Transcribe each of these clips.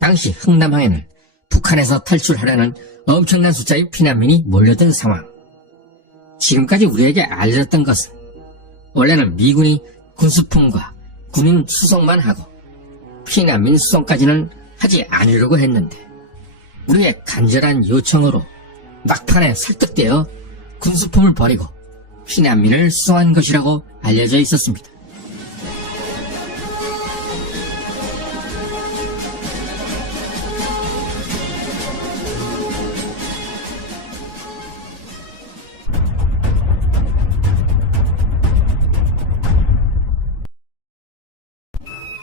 당시 흥남항에는 북한에서 탈출하려는 엄청난 숫자의 피난민이 몰려든 상황. 지금까지 우리에게 알려졌던 것은 원래는 미군이 군수품과 군인 수송만 하고 피난민 수송까지는 하지 않으려고 했는데 우리의 간절한 요청으로 막판에 설득되어 군수품을 버리고 피난민을 수송한 것이라고 알려져 있었습니다.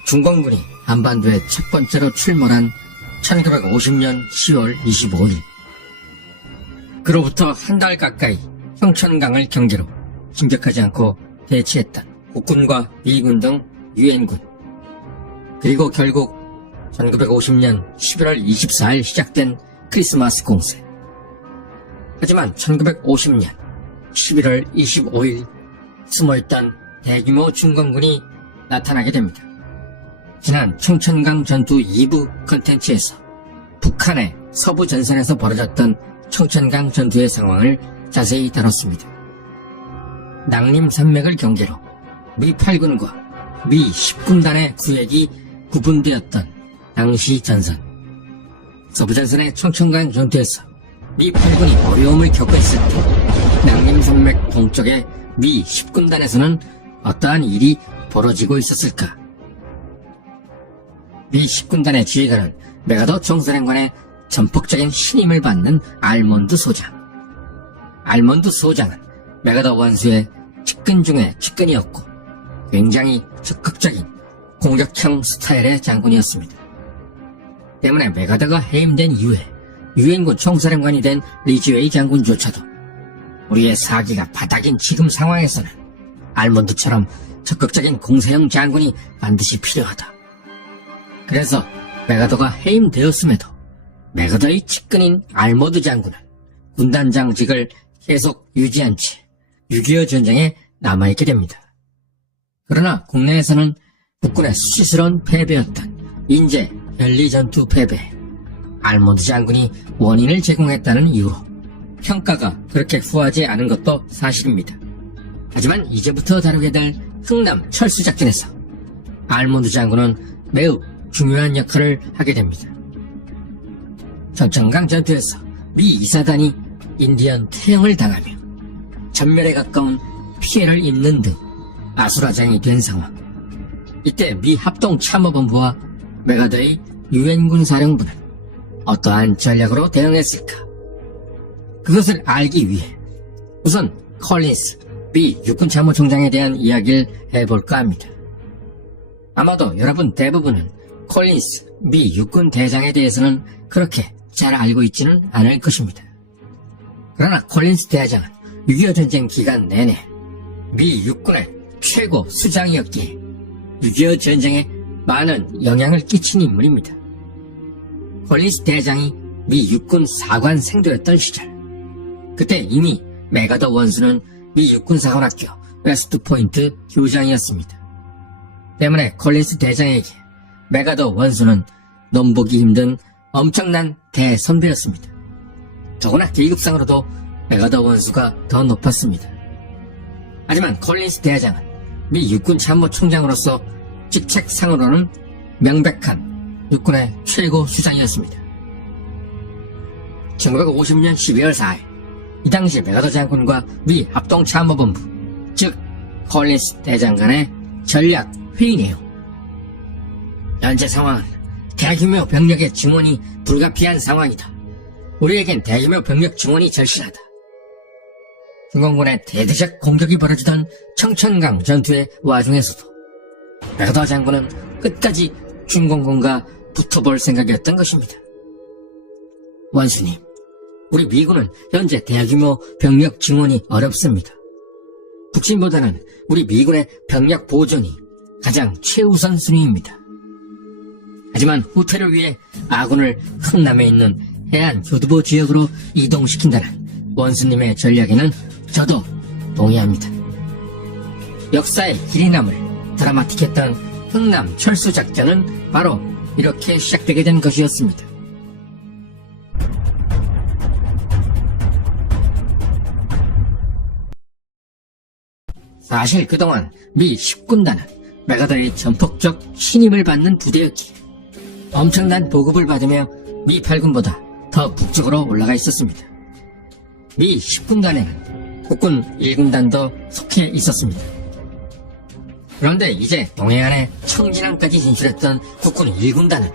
중공군이 한반도에 첫 번째로 출몰한 1950년 10월 25일. 그로부터 한 달 가까이 평천강을 경계로 진격하지 않고 대치했던 국군과 미군 등 유엔군. 그리고 결국 1950년 11월 24일 시작된 크리스마스 공세. 하지만 1950년 11월 25일 숨어있던 대규모 중공군이 나타나게 됩니다. 지난 청천강 전투 2부 컨텐츠에서 북한의 서부 전선에서 벌어졌던 청천강 전투의 상황을 자세히 다뤘습니다. 낭림산맥을 경계로 미 8군과 미 10군단의 구획이 구분되었던 당시 전선. 서부 전선의 청천강 전투에서 미 8군이 어려움을 겪었을 때 낭림산맥 동쪽의 미 10군단에서는 어떠한 일이 벌어지고 있었을까? 미 10군단의 지휘관은 메가더 총사령관의 전폭적인 신임을 받는 알몬드 소장. 알몬드 소장은 메가더 원수의 측근 중에 측근이었고 굉장히 적극적인 공격형 스타일의 장군이었습니다. 때문에 메가더가 해임된 이후에 유엔군 총사령관이 된 리즈웨이 장군조차도 우리의 사기가 바닥인 지금 상황에서는 알몬드처럼 적극적인 공세형 장군이 반드시 필요하다. 그래서 메가더가 해임되었음에도 메가더의 측근인 알몬드 장군은 군단장직을 계속 유지한 채 6.25 전쟁에 남아있게 됩니다. 그러나 국내에서는 국군의 수치스러운 패배였던 인제 벨리전투 패배에 알몬드 장군이 원인을 제공했다는 이유로 평가가 그렇게 후하지 않은 것도 사실입니다. 하지만 이제부터 다루게 될 흥남 철수작전에서 알몬드 장군은 매우 중요한 역할을 하게 됩니다. 청천강 전투에서 미 이사단이 인디언 태형을 당하며 전멸에 가까운 피해를 입는 등 아수라장이 된 상황. 이때 미 합동참모본부와 메가더의 유엔군 사령부는 어떠한 전략으로 대응했을까? 그것을 알기 위해 우선 콜린스 미 육군참모총장에 대한 이야기를 해볼까 합니다. 아마도 여러분 대부분은 콜린스 미 육군 대장에 대해서는 그렇게 잘 알고 있지는 않을 것입니다. 그러나 콜린스 대장은 6.25 전쟁 기간 내내 미 육군의 최고 수장이었기에 6.25 전쟁에 많은 영향을 끼친 인물입니다. 콜린스 대장이 미 육군 사관 생도였던 시절, 그때 이미 메가더 원수는 미 육군사관학교 웨스트포인트 교장이었습니다. 때문에 콜린스 대장에게 메가더 원수는 넘보기 힘든 엄청난 대선배였습니다. 더구나 계급상으로도 메가더 원수가 더 높았습니다. 하지만 콜린스 대장은 미 육군 참모총장으로서 직책상으로는 명백한 육군의 최고 수장이었습니다. 1950년 12월 4일 이 당시 메가더 장군과 미 합동참모본부, 즉 콜린스 대장 간의 전략 회의 내용. 현재 상황은 대규모 병력의 증원이 불가피한 상황이다. 우리에겐 대규모 병력 증원이 절실하다. 중공군의 대대적 공격이 벌어지던 청천강 전투의 와중에서도 메가더 장군은 끝까지 중공군과 붙어볼 생각이었던 것입니다. 원수님, 우리 미군은 현재 대규모 병력 증원이 어렵습니다. 북진보다는 우리 미군의 병력 보존이 가장 최우선 순위입니다. 하지만 후퇴를 위해 아군을 흥남에 있는 해안 교두보 지역으로 이동시킨다는 원수님의 전략에는 저도 동의합니다. 역사의 길이 남을 드라마틱했던 흥남 철수작전은 바로 이렇게 시작되게 된 것이었습니다. 사실 그동안 미 10군단은 메가더의 전폭적 신임을 받는 부대였기에 엄청난 보급을 받으며 미 8군보다 더 북쪽으로 올라가 있었습니다. 미 10군단에는 국군 1군단도 속해 있었습니다. 그런데 이제 동해안에 청진항까지 진출했던 국군 1군단은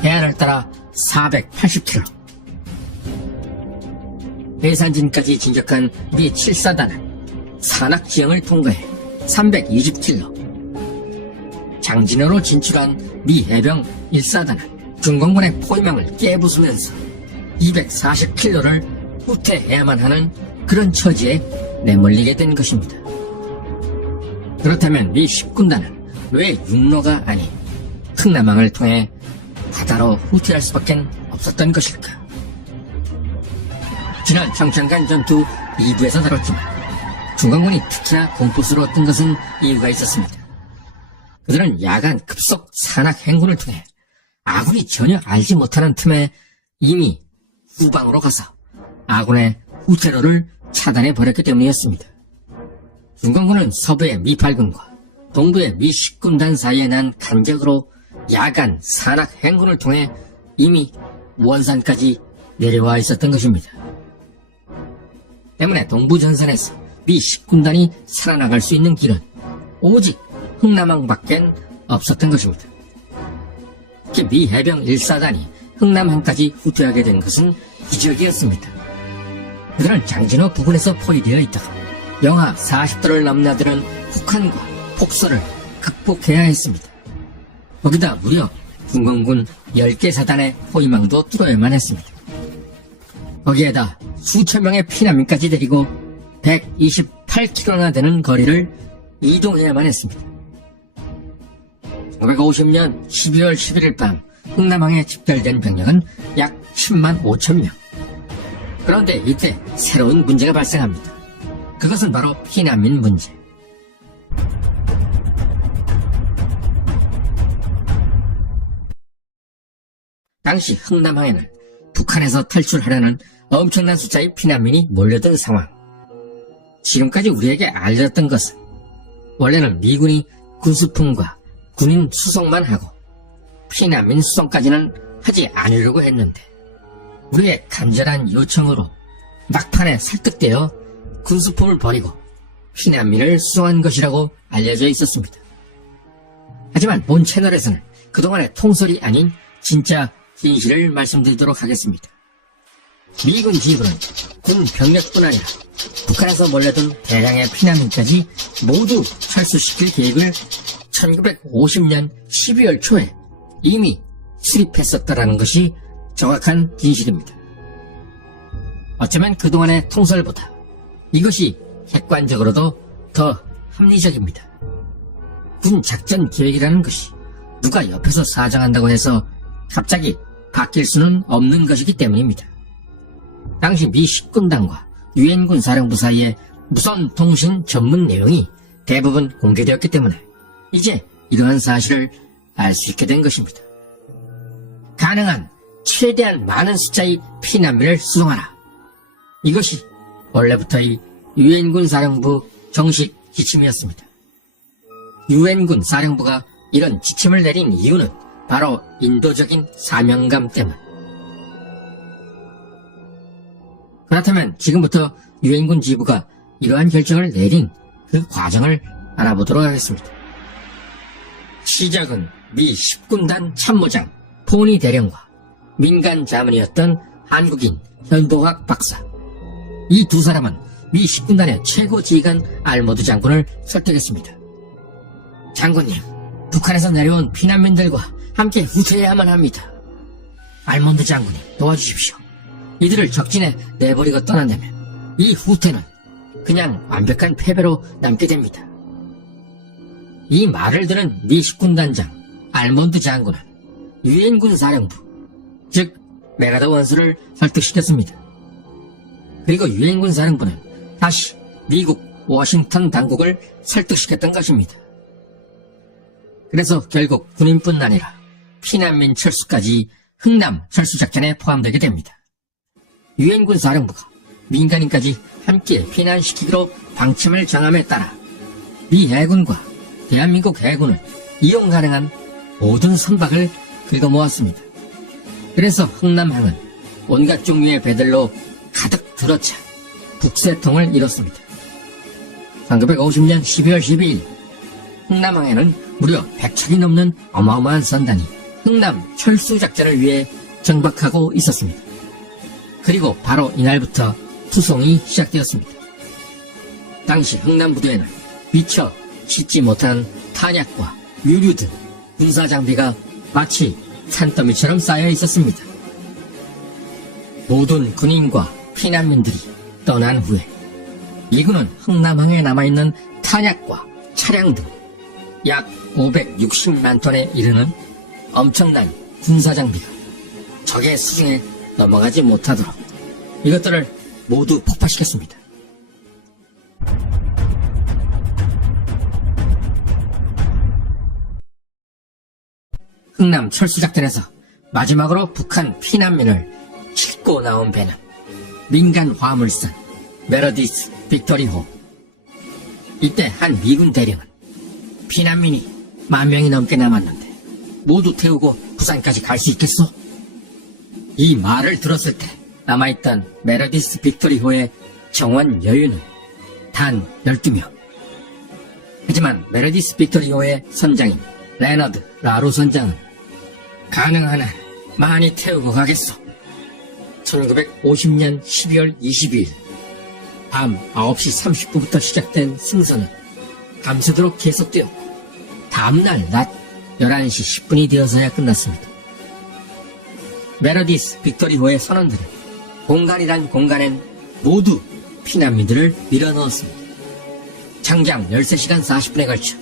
해안을 따라 480km, 해산진까지 진격한 미 7사단은 산악지형을 통과해 320km, 장진으로 진출한 미 해병 1사단은 중공군의 포위망을 깨부수면서 240km를 후퇴해야만 하는 그런 처지에 내몰리게 된 것입니다. 그렇다면 미 10군단은 왜 육로가 아닌 흥남항을 통해 바다로 후퇴할 수밖에 없었던 것일까? 지난 청천간 전투 2부에서 다뤘지만 중공군이 특히나 공포스러웠던 것은 이유가 있었습니다. 그들은 야간 급속 산악 행군을 통해 아군이 전혀 알지 못하는 틈에 이미 후방으로 가서 아군의 후퇴로를 차단해버렸기 때문이었습니다. 중공군은 서부의 미 8군과 동부의 미 10군단 사이에 난 간격으로 야간 산악 행군을 통해 이미 원산까지 내려와 있었던 것입니다. 때문에 동부전선에서 미 10군단이 살아나갈 수 있는 길은 오직 흥남항밖엔 없었던 것입니다. 특히 미 해병 1사단이 흥남항까지 후퇴하게 된 것은 기적이었습니다. 그들은 장진호 부근에서 포위되어 있다가 영하 40도를 넘나드는 혹한과 폭설을 극복해야 했습니다. 거기다 무려 중공군 10개 사단의 포위망도 뚫어야만 했습니다. 거기에다 수천 명의 피난민까지 데리고 128km나 되는 거리를 이동해야만 했습니다. 1950년 12월 11일 밤 흥남항에 집결된 병력은 약 10만 5천 명. 그런데 이때 새로운 문제가 발생합니다. 그것은 바로 피난민 문제. 당시 흥남항에는 북한에서 탈출하려는 엄청난 숫자의 피난민이 몰려든 상황. 지금까지 우리에게 알려졌던 것은 원래는 미군이 군수품과 군인 수송만 하고 피난민 수송까지는 하지 않으려고 했는데 우리의 간절한 요청으로 막판에 설득되어 군수품을 버리고 피난민을 수송한 것이라고 알려져 있었습니다. 하지만 본 채널에서는 그동안의 통설이 아닌 진짜 진실을 말씀드리도록 하겠습니다. 미군 지휘부는 군 병력뿐 아니라 북한에서 몰려든 대량의 피난민까지 모두 철수시킬 계획을 1950년 12월 초에 이미 수립했었다라는 것이 정확한 진실입니다. 어쩌면 그동안의 통설보다 이것이 객관적으로도 더 합리적입니다. 군 작전 계획이라는 것이 누가 옆에서 사정한다고 해서 갑자기 바뀔 수는 없는 것이기 때문입니다. 당시 미 10군단과 유엔군 사령부 사이의 무선 통신 전문 내용이 대부분 공개되었기 때문에 이제 이러한 사실을 알 수 있게 된 것입니다. 가능한 최대한 많은 숫자의 피난민을 수송하라. 이것이 원래부터의 유엔군 사령부 정식 지침이었습니다. 유엔군 사령부가 이런 지침을 내린 이유는 바로 인도적인 사명감 때문. 그렇다면 지금부터 유엔군 지부가 이러한 결정을 내린 그 과정을 알아보도록 하겠습니다. 시작은 미 10군단 참모장 포니 대령과 민간 자문이었던 한국인 현보학 박사. 이 두 사람은 미 10군단의 최고 지휘관 알모드 장군을 설득했습니다. 장군님, 북한에서 내려온 피난민들과 함께 후퇴해야만 합니다. 알몬드 장군이 도와주십시오. 이들을 적진에 내버리고 떠난다면 이 후퇴는 그냥 완벽한 패배로 남게 됩니다. 이 말을 들은 미 10군단장 알몬드 장군은 유엔군 사령부, 즉 메가더 원수를 설득시켰습니다. 그리고 유엔군 사령부는 다시 미국 워싱턴 당국을 설득시켰던 것입니다. 그래서 결국 군인뿐 아니라 피난민 철수까지 흥남 철수작전에 포함되게 됩니다. 유엔군 사령부가 민간인까지 함께 피난시키기로 방침을 정함에 따라 미 해군과 대한민국 해군은 이용 가능한 모든 선박을 긁어모았습니다. 그래서 흥남항은 온갖 종류의 배들로 가득 들어차 북새통을 이뤘습니다. 1950년 12월 12일 흥남항에는 무려 100척이 넘는 어마어마한 선단이 흥남 철수작전을 위해 정박하고 있었습니다. 그리고 바로 이날부터 투송이 시작되었습니다. 당시 흥남부두에는 미처 싣지 못한 탄약과 유류 등 군사장비가 마치 산더미처럼 쌓여 있었습니다. 모든 군인과 피난민들이 떠난 후에 미군은 흥남항에 남아있는 탄약과 차량 등 약 560만 톤에 이르는 엄청난 군사장비가 적의 수중에 넘어가지 못하도록 이것들을 모두 폭파시켰습니다. 흥남 철수작전에서 마지막으로 북한 피난민을 싣고 나온 배는 민간 화물선 메러디스 빅토리호. 이때 한 미군 대령은 피난민이 10,000명이 넘게 남았는데 모두 태우고 부산까지 갈 수 있겠소? 이 말을 들었을 때 남아있던 메러디스 빅토리호의 정원 여유는 단 12명. 하지만 메러디스 빅토리호의 선장인 레너드 라로 선장은 가능한 한 많이 태우고 가겠소. 1950년 12월 22일 밤 9시 30분부터 시작된 승선은 밤새도록 계속되었고 다음날 낮 11시 10분이 되어서야 끝났습니다. 메러디스 빅토리호의 선원들은 공간이란 공간엔 모두 피난민들을 밀어넣었습니다. 장장 13시간 40분에 걸쳐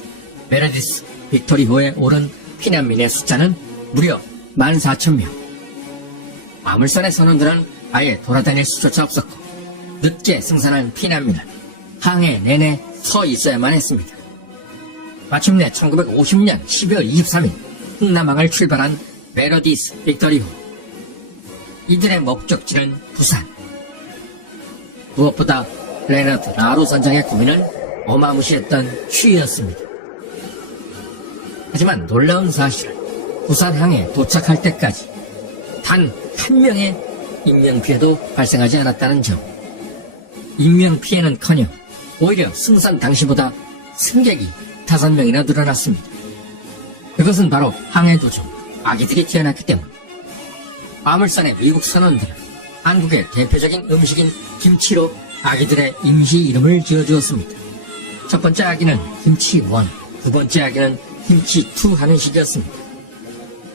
메러디스 빅토리호에 오른 피난민의 숫자는 무려 14,000명. 화물선의 선원들은 아예 돌아다닐 수조차 없었고 늦게 승선한 피난민은 항해 내내 서 있어야만 했습니다. 마침내 1950년 12월 23일 흥남항을 출발한 메러디스 빅토리호. 이들의 목적지는 부산. 무엇보다 레너드 라로 선장의 고민은 어마무시했던 추위였습니다. 하지만 놀라운 사실은 부산항에 도착할 때까지 단 한 명의 인명피해도 발생하지 않았다는 점. 인명피해는커녕 오히려 승선 당시보다 승객이 5명이나 늘어났습니다. 그것은 바로 항해 도중 아기들이 태어났기 때문. 화물선의 미국 선원들은 한국의 대표적인 음식인 김치로 아기들의 임시 이름을 지어주었습니다. 첫 번째 아기는 김치1, 두 번째 아기는 김치2 하는 식이었습니다.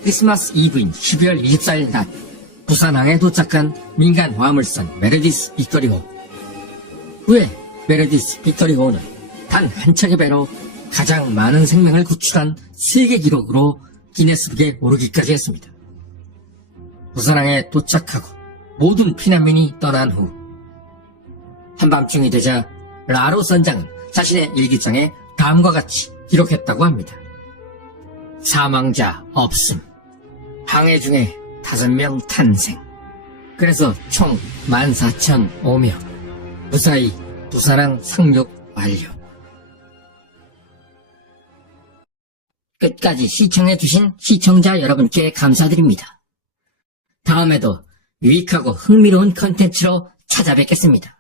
크리스마스 이브인 12월 24일 낮 부산항에 도착한 민간 화물선 메르디스 빅토리호. 후에 메르디스 빅토리호는 단 한 척의 배로 가장 많은 생명을 구출한 세계 기록으로 기네스북에 오르기까지 했습니다. 부산항에 도착하고 모든 피난민이 떠난 후 한밤중이 되자 라로 선장은 자신의 일기장에 다음과 같이 기록했다고 합니다. 사망자 없음. 항해 중에 5명 탄생. 그래서 총 14,005명. 무사히 부산항 상륙 완료. 끝까지 시청해주신 시청자 여러분께 감사드립니다. 다음에도 유익하고 흥미로운 컨텐츠로 찾아뵙겠습니다.